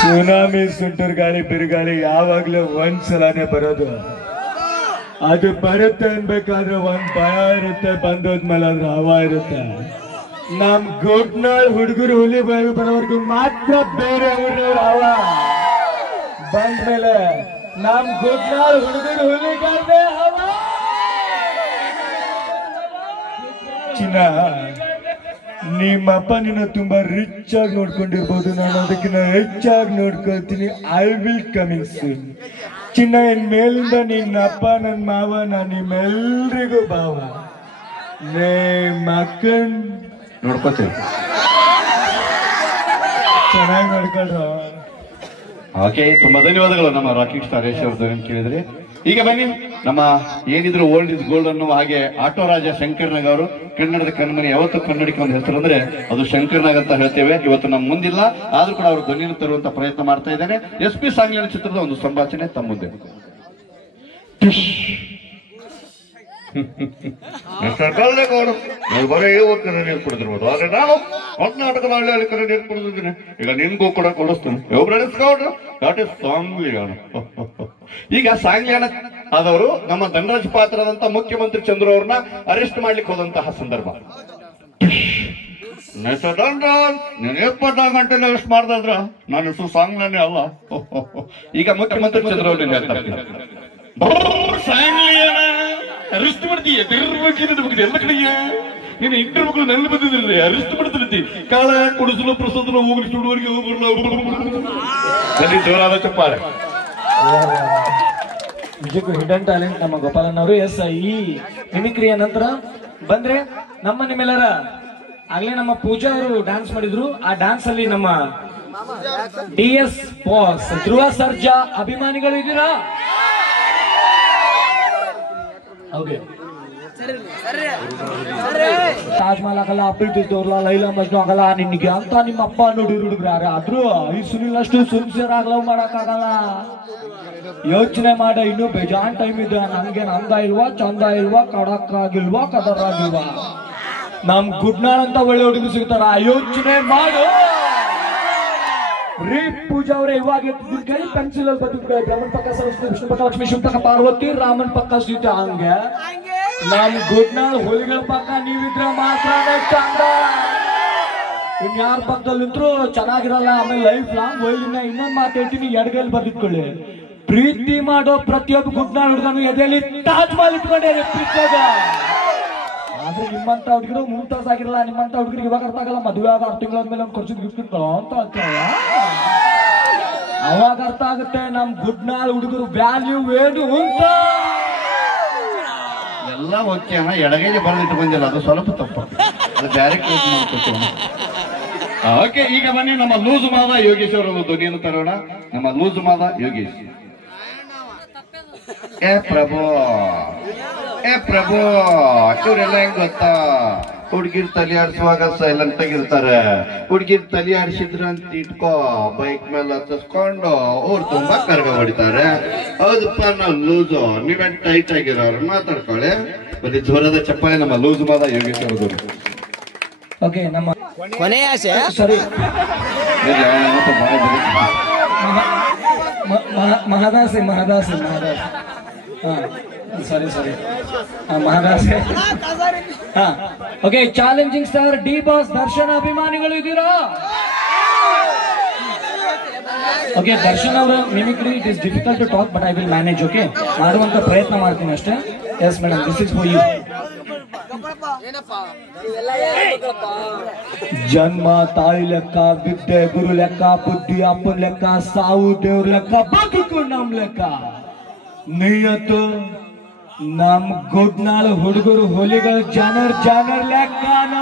Tsunami ಸುಂಟರ್ ಗಾಳಿ ಬಿರುಗಾಳಿ ಯಾವಾಗ್ಲೂ ಒಂದ್ಸಲನೇ ಬರೋದು. ಅದು ಬರುತ್ತೆ ಅನ್ಬೇಕಾದ್ರೆ ಒಂದ್ ಭಯ ಇರುತ್ತೆ, ಬಂದೋದ್ಮೇಲೆ ಅದ್ರ ಹವಾ ಇರುತ್ತೆ. ನಮ್ ಗುಡ್ನಾಳ್ ಹುಡುಗರು ಹುಲಿ ಬರೋವರೆಗೂ ಮಾತ್ರ ಬೇರೆ ಊರಿನವ್ರ ಹವಾ ಬಂದ್ಮೇಲೆ ನಮ್ ಗುಡ್ನಾಳ್ ಹುಡುಗರು ಹುಲಿಗಾರೇ ಹವಾ. ಚಿನ್ನ, ನಿಮ್ಮಪ್ಪ ನಿನ್ನ ತುಂಬಾ ರಿಚ್ ಆಗಿ ನೋಡ್ಕೊಂಡಿರ್ಬೋದು, ನಾನು ಅದಕ್ಕಿಂತ ಹೆಚ್ಚಾಗಿ ನೋಡ್ಕೊಳ್ತೀನಿ. I will coming soon. ಚಿನ್ನ, ಇನ್ ಮೇಲಿಂದ ನಿನ್ನಪ್ಪ ನನ್ನ ಮಾವ, ನಾನು ನಿಮ್ಮೆಲ್ರಿಗೂ ಭಾವ. ಮಕ್ಕನ್ ನೋಡ್ಕೋತೀವಿ, ಚೆನ್ನಾಗಿ ನೋಡ್ಕೊಳ್ರ. ಓಕೆ, ತುಂಬಾ ಧನ್ಯವಾದಗಳು ನಮ್ಮ ರಾಕೇಶ್ ತಾರೇಶ್ ಅವ್ರದ್ದು ಏನ್ ಕೇಳಿದ್ರಿ. ಈಗ ಬನ್ನಿ, ನಮ್ಮ ಏನಿದ್ರು ಓಲ್ಡ್ ಇಸ್ ಗೋಲ್ಡ್ ಅನ್ನೋ ಹಾಗೆ ಆಟೋ ರಾಜ ಶಂಕರ್ನಾಗ್ ಅವರು, ಕನ್ನಡದ ಕಣ್ಮನೆ. ಯಾವತ್ತು ಕನ್ನಡಿಕ ಒಂದು ಹೆಸರು ಅಂದ್ರೆ ಅದು ಶಂಕರ್ನಾಗ್ ಅಂತ ಹೇಳ್ತೇವೆ. ಇವತ್ತು ನಮ್ಮ ಮುಂದಿಲ್ಲ, ಆದ್ರೂ ಕೂಡ ಅವರು ಧ್ವನಿಯನ್ನು ತರುವಂತ ಪ್ರಯತ್ನ ಮಾಡ್ತಾ ಇದ್ದೇನೆ. SP ಸಾಂಗ್ಲಿನ ಚಿತ್ರದ ಒಂದು ಸಂಭಾಷಣೆ ತಮ್ಮ ಮುಂದೆ. ಬರೀ ಕನ್ನಡ ನೀರು ಕುಡಿದಿರ್ಬೋದು, ಆದ್ರೆ ನಾನು ಕರ್ನಾಟಕದ ಹಳ್ಳಿ ಕನ್ನಡ ನೀರು ಕುಡಿದಿದ್ದೀನಿ. ಈಗ ನಿನ್ಗೂ ಕೂಡ ಕೊಡಿಸ್ತೀನಿ. That is Sangliana. ಈಗ ಸಾಂಗ್ಲಿಯಾನ ಆದವರು ನಮ್ಮ ಧನರಾಜ್ ಪಾತ್ರದಂತ ಮುಖ್ಯಮಂತ್ರಿ ಚಂದ್ರು ಅವ್ರನ್ನ ಅರೆಸ್ಟ್ ಮಾಡ್ಲಿಕ್ಕೆ ಹೋದಂತಹ ಸಂದರ್ಭ. ನೀನ್ 24 ಗಂಟೆ ಅರೆಸ್ಟ್ ಮಾಡ್ದಾದ್ರ ನಾನು ಹೆಸರು ಸಾಂಗ್ಲಾನೇ ಅಲ್ಲ. ಈಗ ಮುಖ್ಯಮಂತ್ರಿ ಚಂದ್ರು ಅವ್ರನ್ನ ಹೇಳ್ತಾ ಅರೆಸ್ಟ್ ಮಾಡ್ತೀಯ ಎಲ್ಲ ಕಡೆಗೆ. ನೀನು ಇಂಟರ್ ಮಕ್ಕಳು ನಲ್ಲಿ ಬಂದಿದ್ರಿ, ಅರೆಸ್ಟ್ ಮಾಡ್ತಿರ್ತಿ. ಕಾಳ ಕೊಡಿಸಲು ಪ್ರಸಾದನ ಹೋಗಿ ಸುಡುವರಿಗೆ ಹೋಗ್ಬರ್ಲಿ. ಜೋರಾದ ಚಪ್ಪಾಳೆ. ನಿಜಕ್ಕೂ ಹಿಡನ್ ಟ್ಯಾಲೆಂಟ್ ನಮ್ಮ ಗೋಪಾಲನ್ ಅವರು. ಎಸ್, ಈ ಮಿಮಿಕ್ರಿಯ ನಂತರ ಬಂದ್ರೆ ನಿಮ್ಮೆಲ್ಲರ ಆಗ್ಲೇ ನಮ್ಮ ಪೂಜಾ ಅವರು ಡ್ಯಾನ್ಸ್ ಮಾಡಿದ್ರು. ಆ ಡ್ಯಾನ್ಸ್ ಅಲ್ಲಿ ನಮ್ಮ DS ಬಾಸ್ ಧ್ರುವ ಸರ್ಜಾ ಅಭಿಮಾನಿಗಳು ಇದ್ದೀರಾ? ಓಕೆ. ತಾಜ್ ಮಹಲ್ ಆಗಲ್ಲ, ಪ್ರೀತಿದ್ದವ್ರಲ್ಲ, ಲೈಲಾ ಮಜ್ನು ಆಗಲ್ಲ ನಿನ್ಗೆ ಅಂತ ನಿಮ್ಮ ಅಪ್ಪ ನೋಡಿ ಹುಡುಗ್ರಾರ. ಆದ್ರೂ ಈ ಸುನಿಲ್ ಅಷ್ಟು ಸಿನ್ಸಿಯರ್ ಲವ್ ಮಾಡಕ್ ಆಗಲ್ಲ. ಯೋಚನೆ ಮಾಡ, ಇನ್ನು ಬೇಜಾನ್ ಟೈಮ್ ಇದೆ. ನನ್ಗೆ ಅಂದ ಇಲ್ವಾ, ಚಂದ ಇಲ್ವಾ, ಕಡಕ್ ಆಗಿಲ್ವಾ, ಕದರ್ ಆಗಿಲ್ವಾ. ನಮ್ ಗುಡ್ನಾಳ್ ಅಂತ ಒಳ್ಳೆ ಹುಡುಗರು ಸಿಗ್ತಾರ, ಯೋಚನೆ ಮಾಡು. ರೀ ಪೂಜಾ ಅವರೇ, ಇವಾಗ ಕೈ ಪೆನ್ಸಿಲ್ ಅಲ್ಲಿ ಬದುಕ ಬ್ರಹ್ಮನ್ ಪಕ್ಕ ಸರಸ್ವತಿ, ವಿಷ್ಣು ಪಕ್ಕ ಲಕ್ಷ್ಮೀ, ಶಿವ ಪಕ್ಕ ಪಾರ್ವತಿ, ರಾಮನ್ ಪಕ್ಕ ಸೀತೆ. ಹಂಗೆ ನಮ್ ಗುಡ್ನಾಳ್ ಹುಲಿಗಳ ಪಕ್ಕ ನೀವಿದ್ರೆ ಮಾತ್ರ ಚಂದ. ಇನ್ಯಾರ ಪಕ್ಕದಲ್ಲಿಂತ್ರು ಚೆನ್ನಾಗಿರಲ್ಲ. ಆಮೇಲೆ ಲೈಫ್ ಲಾಂಗ್ ಒಯ್ಲಿನ ಇನ್ನೊಂದ್ ಮಾತು ಹೇಳ್ತೀನಿ, ಎಡಗೈಲಿ ಬರ್ದಿಟ್ಕೊಳ್ಳಿ. ಪ್ರೀತಿ ಮಾಡೋ ಪ್ರತಿಯೊಬ್ಬ ಗುಡ್ನಾಳ್ ಹುಡುಗನು ಎದೆಯಲ್ಲಿ ತಾಜ್ ಮಹಲ್ ಇಟ್ಕೊಂಡೆ ಪ್ರೀತಿಯಾಗ. ಆದ್ರೆ ನಿಮ್ಮಂತ ಹುಡುಗರು ಮುಂತಾಸ್ ಆಗಿರಲ್ಲ. ನಿಮ್ಮಂತ ಹುಡುಗರಿಗೆ ಇವಾಗ ಅರ್ಥ ಆಗಲ್ಲ. ಮದುವೆ ಆಗ 6 ತಿಂಗಳಾದ್ಮೇಲೆ ಒಂದು ಖರ್ಚು ಗಿಫ್ಟ್ ಅಂತ ಹೇಳ್ತಾರ. ಅವಾಗ ಅರ್ಥ ಆಗುತ್ತೆ ನಮ್ ಗುಡ್ನಾಳ್ ಹುಡುಗರು ವ್ಯಾಲ್ಯೂ ಏನು ಅಂತ. ಎಲ್ಲ ಓಕೆ ಅಣ್ಣ, ಎಡಗೈಲಿ ಬರ್ದಿಟ್ಟು ಬಂದಿಲ್ಲ, ಅದು ಸ್ವಲ್ಪ ತಪ್ಪು. ಅದು ಬೇರೆ ಕೇಸ್ ಮಾಡ್ಕೊತೀವಿ. ಓಕೆ, ಈಗ ಬನ್ನಿ ನಮ್ಮ ಲೂಸ್ ಮಾದ ಯೋಗೇಶ್ ಅವರ ಧ್ವನಿಯನ್ನು ತರೋಣ. ನಮ್ಮ ಲೂಸ್ ಮಾದ ಯೋಗೇಶ್. ಪ್ರಭು ಇವರೆಲ್ಲ ಹೆಂಗ್ ಗೊತ್ತಾ, ಹುಡ್ಗಿರ್ ತಲೆ ಆಡಿಸುವಾಗ ಸೈಲೆಂಟ್ ಆಗಿರ್ತಾರೆ. ಹುಡ್ಗಿರ್ ತಲೆ ಆಡಿಸಿದ್ರ ಅಂತ ಇಟ್ಕೋ, ಬೈಕ್ ಮೇಲೆ ಹತ್ತಿಸ್ಕೊಂಡು ಅವ್ರು ತುಂಬಾ ಕರ್ಗ ಹೊಡಿತಾರೆ. ಹೌದಪ್ಪ, ನಾವು ಲೂಸು, ನೀವೇನ್ ಟೈಟ್ ಆಗಿರೋರು, ಮಾತಾಡ್ಕೊಳ್ಳಿ. ಬರೀ ಜೋರದ ಚಪ್ಪಾಳೆ ನಮ್ಮ ಲೂಸ್ ಮಾದ ಯೋಗೇಶ್ ಅವರು. ಓಕೆ, ನಮ್ಮ ಕೊನೆ ಆಸೆ ಸರಿ ಮಹದಾಸೆ ಸರಿ ಮಹದಾಸೆ. Okay, challenging star D boss Darshan ಅಭಿಮಾನಿಗಳು ಇದ್ದೀರಾ? ಓಕೆ, ದರ್ಶನ್ ಅವರ mimicry it is difficult to talk, but I will manage. Okay, ಮಾಡುವಂತ ಪ್ರಯತ್ನ ಮಾಡ್ತೀನಿ ಅಷ್ಟೇ. Yes madam, this is for you. ಜನ್ಮ ತಾಯಿ ಲೆಕ್ಕ, ವಿದ್ಯೆ ಗುರು ಲೆಕ್ಕ, ಬುದ್ಧಿ ಅಪ್ಪನ ಲೆಕ್ಕ, ಸಾವು ದೇವ್ರ ಲೆಕ್ಕ, ಬದುಕು ನಮ್ ಲೆಕ್ಕ. ನಿಯತ್ತು ನಮ್ ಗುಡ್ನಾಳ್ ಹುಡುಗರು ಹುಲಿಗಳು ಜನರ್ ಲೆಕ್ಕನ.